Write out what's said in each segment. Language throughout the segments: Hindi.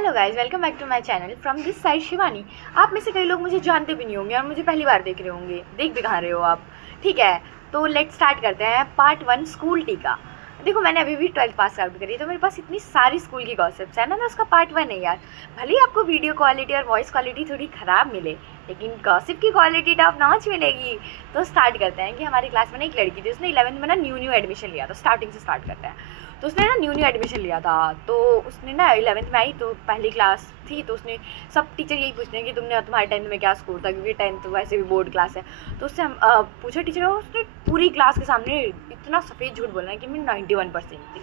Hello guys, welcome back to my channel from this side Shivani. आप में से कई लोग मुझे जानते भी नहीं होंगे और मुझे पहली बार देख रहे होंगे। देख भी कहाँ रहे हो आप? ठीक है, तो लेट्स स्टार्ट करते हैं पार्ट 1 स्कूल टी का। देखो, मैंने अभी भी 12th पास आउट करी, तो मेरे पास इतनी सारी स्कूल की गॉसिप्स है ना, तो उसका पार्ट 1 है यार। भले ही आपको वीडियो क्वालिटी और वॉइस क्वालिटी थोड़ी ख़राब मिले, लेकिन गॉसिप की क्वालिटी टॉप नॉच मिलेगी। तो स्टार्ट करते हैं कि हमारी क्लास में ना एक लड़की थी, उसने 11th में ना न्यू एडमिशन लिया था। स्टार्टिंग से स्टार्ट करते हैं। तो उसने ना न्यू एडमिशन लिया था, तो उसने ना 11th में आई, तो पहली क्लास थी, तो उसने सब टीचर यही पूछते हैं कि तुम्हारे 10th में क्या स्कोर था, क्योंकि 10th वैसे भी बोर्ड क्लास है। तो उससे हम पूछा टीचर, उसने पूरी क्लास के सामने इतना सफ़ेद झूठ बोला है कि मैं 91% थी।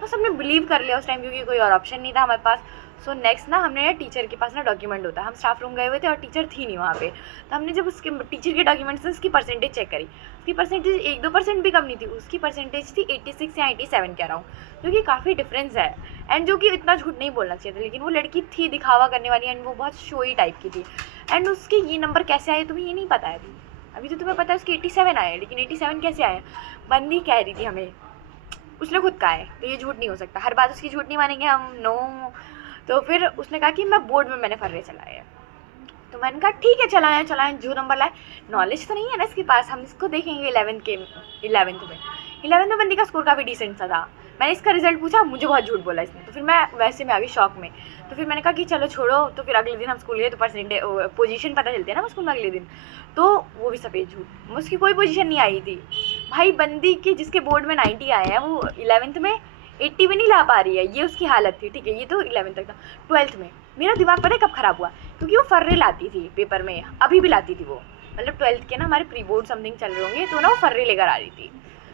तो सबने बिलीव कर लिया उस टाइम, क्योंकि कोई और ऑप्शन नहीं था हमारे पास। सो नेक्स्ट ना हमने टीचर के पास ना डॉक्यूमेंट होता है, हम स्टाफ रूम गए हुए थे और टीचर थी नहीं वहाँ पे। तो हमने जब उसके टीचर के डॉक्यूमेंट से उसकी परसेंटेज चेक करी, उसकी परसेंटेज 1-2% भी कम नहीं थी, उसकी परसेंटेज थी 86 या 87 कह रहा हूँ, क्योंकि काफ़ी डिफरेंस है। एंड जो कि इतना झूठ नहीं बोलना चाहिए था, लेकिन वो लड़की थी दिखावा करने वाली, एंड वो बहुत शोई टाइप की थी। एंड उसके ये नंबर कैसे आए तुम्हें ये नहीं पता है अभी तो तुम्हें पता है उसके 87 आए, लेकिन 87 कैसे आए? बंदी कह रही थी हमें, उसने खुद कहा है, तो ये झूठ नहीं हो सकता। हर बात उसकी झूठ नहीं मानेंगे हम, नो। तो फिर उसने कहा कि मैं बोर्ड में मैंने फर्रे चलाए हैं। तो मैंने कहा ठीक है, चलाएं जो नंबर लाए। नॉलेज तो नहीं है ना इसके पास, हम इसको देखेंगे 11th में बंदी का स्कोर काफ़ी डिसेंट सा था। मैंने इसका रिजल्ट पूछा, मुझे बहुत झूठ बोला इसने। तो फिर मैं वैसे में आ गई शॉक में। तो फिर मैंने कहा कि चलो छोड़ो। तो फिर अगले दिन हम स्कूल गए, तो परसेंटेज पोजीशन पता चलती है ना स्कूल में अगले दिन। तो वो भी सफ़ेद झूठ, उसकी कोई पोजीशन नहीं आई थी। भाई, बंदी के जिसके बोर्ड में 90 आए हैं, वो 11th में 80 भी नहीं ला पा रही है, ये उसकी हालत थी। ठीक है, ये तो 11th तक था। 12th में मेरा दिमाग पता है कब ख़राब हुआ? क्योंकि वो फर्रे लाती थी पेपर में, अभी भी लाती थी वो। मतलब 12th के ना हमारे प्री बोर्ड समथिंग चल रहे होंगे, तो ना वो फर्रे लेकर आ रही थी।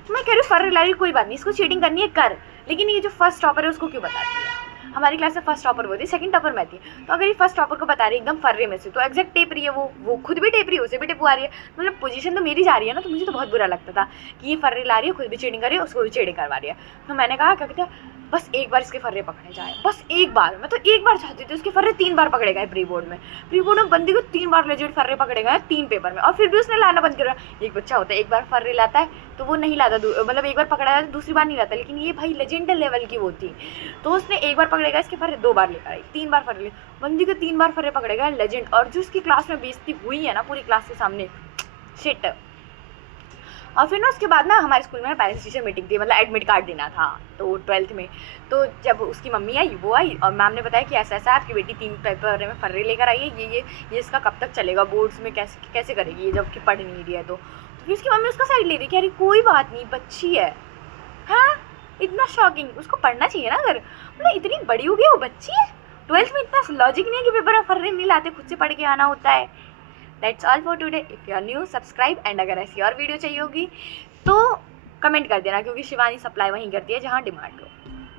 तो मैं कह रही हूँ फर्रे ला रही, कोई बात नहीं, इसको चीटिंग करनी है कर, लेकिन ये जो फर्स्ट टॉपर है उसको क्यों बताती है? हमारी क्लास में फर्स्ट टॉपर वो थी, सेकंड टॉपर मैं थी। तो अगर ये फर्स्ट टॉपर को बता रही है एकदम फर्रे में से, तो एग्जैक्ट टेप रही है वो खुद भी टेप रही है, उसे भी टेप आ रही है। मतलब पोजीशन तो मेरी जा रही है ना। तो मुझे तो बहुत बुरा लगता था कि ये फर्रे ला रही है, खुद भी चीटिंग कर रही है, उसको भी चीटिंग करवा रही है। तो मैंने कहा क्या कहते हैं, बस एक बार इसके फर्रे पकड़े जाए, बस एक बार। मैं तो एक बार चाहती थी, उसके फर्रे 3 बार पकड़े गए प्री बोर्ड में बंदी को 3 बार लेजिट फर्रे पकड़े गए 3 पेपर में, और फिर भी उसने लाना बंद कर दिया। एक बच्चा होता है, एक बार फर्रे लाता है तो वो नहीं लाता, मतलब एक बार पकड़ा जाता है, दूसरी बार नहीं लाता। लेकिन ये भाई लेजेंडर लेवल की वो थी, तो उसने एक बार पकड़े गए, इसके फर्रे 2 बार लेकर आई, 3 बार फर्रे ले, बंदी को 3 बार फर्रे पकड़े गए, लेजेंड। और जो उसकी क्लास में बेइज्जती हुई है ना पूरी क्लास के सामने, शिट। और फिर ना उसके बाद ना हमारे स्कूल में पेरेंट्स टीचर मीटिंग थी, मतलब एडमिट कार्ड देना था, तो 12th में। तो जब उसकी मम्मी आई, वो आई, और मैम ने बताया कि ऐसा ऐसा आपकी बेटी 3 पेपर में फर्रे लेकर आई है, ये इसका कब तक चलेगा, बोर्ड्स में कैसे करेगी ये, जबकि पढ़ नहीं रही है। तो फिर उसकी मम्मी उसका साइड ले रही, कह रही कोई बात नहीं, बच्ची है। हाँ, इतना शॉकिंग, उसको पढ़ना चाहिए ना। अगर मतलब इतनी बड़ी हो गई, वो बच्ची है। 12th में इतना लॉजिक नहीं है कि पेपर में फर्रे नहीं लाते, खुद से पढ़ के आना होता है। That's all for today. If you are new, subscribe, and अगर ऐसी और वीडियो चाहिए होगी तो कमेंट कर देना, क्योंकि शिवानी सप्लाई वहीं करती है जहाँ डिमांड हो।